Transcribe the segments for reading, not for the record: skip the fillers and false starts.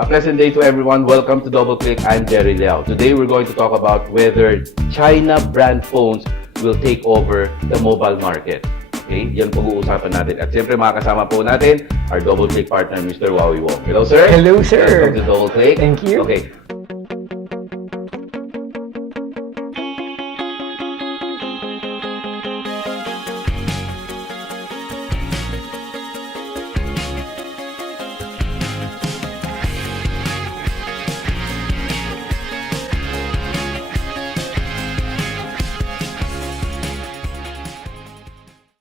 A pleasant day to everyone. Welcome to DoubleClick. I'm Jerry Liao. Today we're going to talk about whether China brand phones will take over the mobile market. Okay? Yan pag-uusapan natin. At siyempre makakasama po natin our DoubleClick partner, Mr. Wowie Wong. Hello, sir. Hello, sir. Welcome to DoubleClick. Thank you. Okay.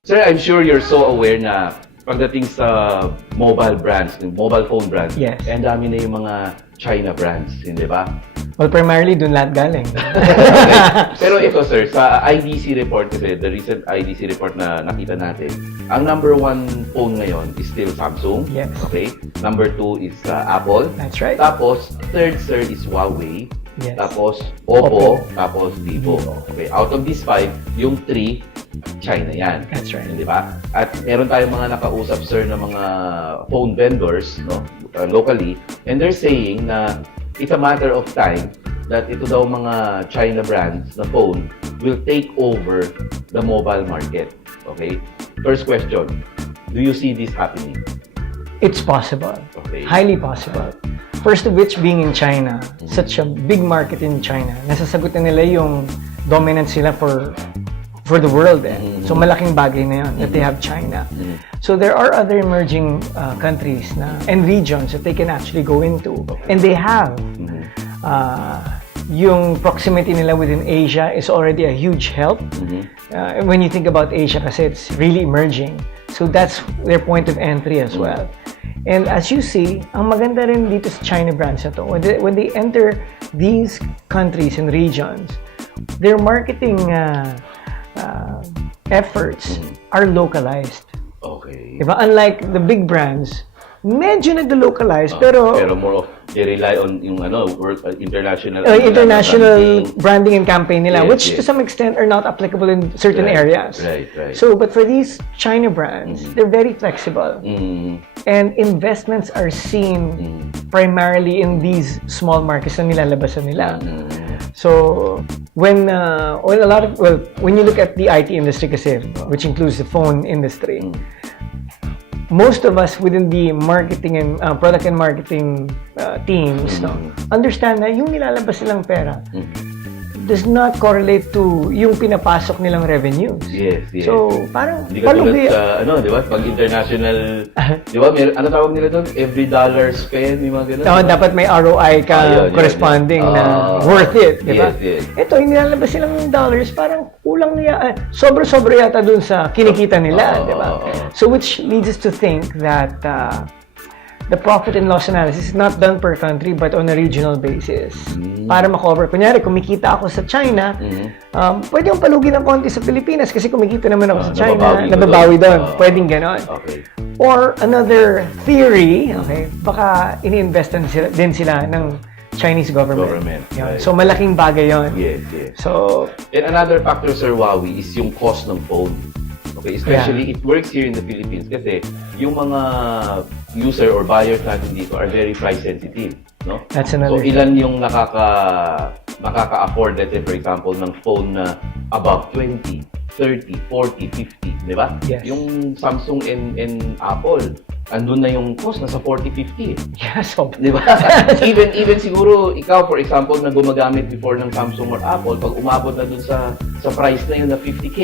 Sir, I'm sure you're so aware na pagdating sa mobile brands, mobile phone brands, Yes. ang dami na yung mga China brands, hindi ba? Well, primarily dun lahat galing. Okay. Pero ito sir, sa IDC report kasi, the recent IDC report na nakita natin, ang number one phone ngayon is still Samsung. Yes. Okay. Number two is Apple. That's right. Tapos, third sir is Huawei. Yes. Tapos, Oppo. Oppo. Tapos, Vivo. Okay. Out of these five, yung three, China yan. That's right. Di ba? At meron tayong mga nakausap, sir, na mga phone vendors, no, locally, and they're saying na it's a matter of time that ito daw mga China brands na phone will take over the mobile market. Okay? First question, do you see this happening? It's possible. Okay. Highly possible. First of which being in China, such a big market in China, nasasagot na nila yung dominance sila for the world. So malaking bagay na yun that they have China. So there are other emerging countries and regions that they can actually go into. And they have. Yung proximity nila within Asia is already a huge help. When you think about Asia kasi it's really emerging. So that's their point of entry as well. And as you see, ang maganda rin dito sa China brands na to, when they enter these countries and regions, their marketing efforts are localized. Okay. Diba? Unlike the big brands, medyo nag-localize, pero more of, they rely on yung international branding and campaign nila, Yes, which yes. to some extent are not applicable in certain areas. Right. So, but for these China brands, they're very flexible. And investments are seen primarily in these small markets na nilalabasan nila. So, when you look at the IT industry kasi, which includes the phone industry, most of us within the marketing and product and marketing teams understand na yung nilalabas nilang pera does not correlate to yung pinapasok nilang revenues. Yes. So, parang Hindi ka tulad sa, di ba? Pag international, di ba? Ano tawag nila doon? Every dollar spent, may mga gano'n. dapat may ROI ka corresponding na worth it, di ba? Yes. Ito, inilalabas silang dollars, parang kulang niya, sobra-sobra yata dun sa kinikita nila, di ba? So, which leads us to think that the profit and loss analysis is not done per country but on a regional basis. Para makover. Kunyari, kumikita ako sa China, pwede yung palugi ng konti sa Pilipinas kasi kumikita naman ako sa China, nababawi doon. Pwedeng ganon. Okay. Or another theory, baka ini-investan din sila ng Chinese government. Right. So, malaking bagay yon. Yes. So, And another factor, Sir Wowie, is yung cost ng phone. Okay, especially it works here in the Philippines kasi yung mga user or buyers natin dito are very price sensitive, no? That's another So ilan yung makaka-afford, let's say for example, ng phone na above 20, 30, 40, 50, di ba? Yes. Yung Samsung and Apple, andun na yung cost, nasa 40, 50. yeah, so, Di ba? even siguro, ikaw, for example, na gumagamit before ng Samsung or Apple, pag umabot na dun sa price na yun na 50K,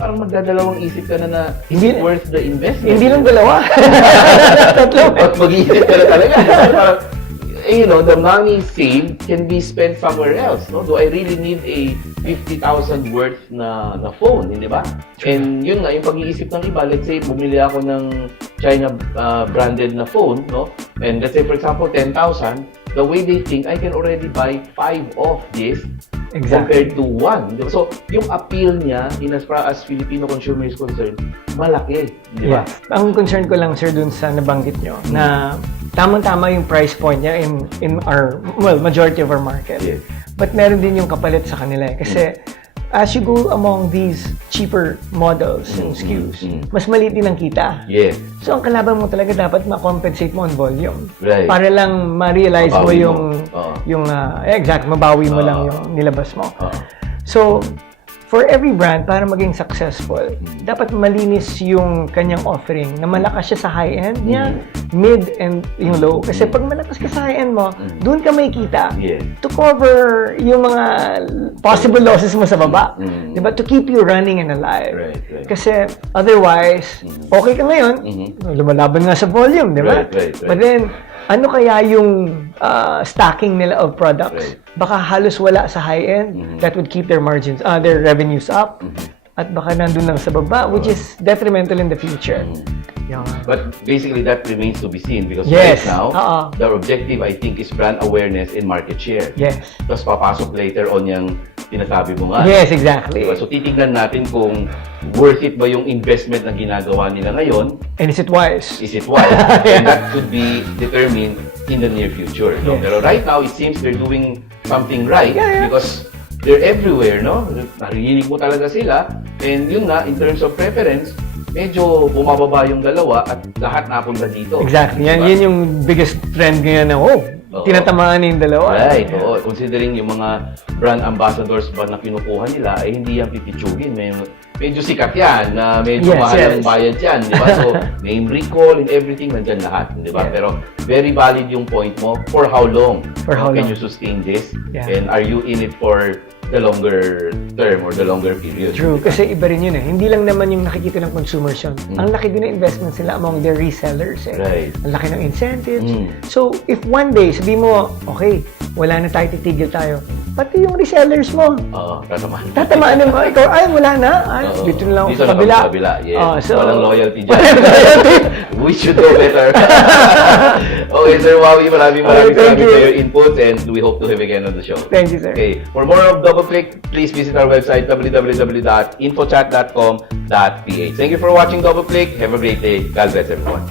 parang magdadalawang isip ka na is it worth the investment? hindi lang dalawa. Tatlo. At mag-iisip ka na talaga. The money saved can be spent somewhere else. No? Do I really need a 50,000 worth na phone? Hindi ba? And yun nga, yung pag-iisip ng iba, let's say, bumili ako ng China branded na phone, no? And let's say, for example, 10,000, the way they think, I can already buy 5 of this compared to 1. Diba? So, yung appeal niya, in as far as Filipino consumer is concerned, malaki. Di ba? Yes. Ang concern ko lang, sir, dun sa nabanggit nyo, na tamang-tama yung price point niya in our, majority of our market. Yes. But meron din yung kapalit sa kanila. Kasi, as you go among these cheaper models and SKUs, mas maliit din ang kita. Yes. So, ang kalaban mo talaga dapat ma-compensate mo on volume. Right. Para lang ma-realize mo Mabawi yung, mabawi mo lang yung nilabas mo. So, for every brand, para maging successful, dapat malinis yung kanyang offering na malakas siya sa high-end niya, mid, and yung low. Kasi pag malakas ka sa high-end mo, doon ka may kita to cover yung mga possible losses mo sa baba. Diba? To keep you running and alive. Right. Kasi otherwise, okay ka ngayon, lumalaban nga sa volume, diba? Right. But then, ano kaya yung stacking nila of products? Baka halos wala sa high-end that would keep their margins, their revenues up. At baka nandun lang sa baba, which is detrimental in the future. But basically, that remains to be seen because Yes. right now, their objective, I think, is brand awareness and market share. Yes. Tapos papasok later on yung sinasabi mo nga. Yes, exactly. Diba? So titignan natin kung worth it ba yung investment na ginagawa nila ngayon. And is it wise? Is it wise? And that could be determined in the near future. No? Yes. Pero right now, it seems they're doing something right because they're everywhere, no? Narinig mo talaga sila. And yun nga, in terms of preference, medyo bumababa yung dalawa at lahat napunta dito. Exactly. Yan, Diba? yun yung biggest trend ngayon na, tinatamaan na yung dalawa. Right, oo. Considering yung mga brand ambassadors ba na kinukuha nila, ay hindi yan pipitsugin. Medyo sikat yan, na medyo mahal ang bayad yan, di ba? So, name recall and everything, nandyan lahat, di ba? Pero very valid yung point mo. For how long? Can you sustain this? And are you in it for the longer term or the longer period? True, kasi iba rin yun eh. Hindi lang naman yung nakikita ng consumers yun. Ang laki din ng investment sila among their resellers eh. Right. Ang laki ng incentives. So, if one day, sabi mo, okay, wala na tayo, titigil tayo. Pati yung resellers mo. Tatamaan. Tatamaan mo. Ikaw, ay, wala na. Ay, dito na lang ako sa kabila. Yes. So, walang loyalty dyan. We should know better. Okay, Sir Wowie, maraming salamat for your inputs and we hope to have you again on the show. Thank you, sir. Okay, for more of DoubleClick, please visit our website www.infochat.com.ph. Thank you for watching DoubleClick. Have a great day. God bless everyone.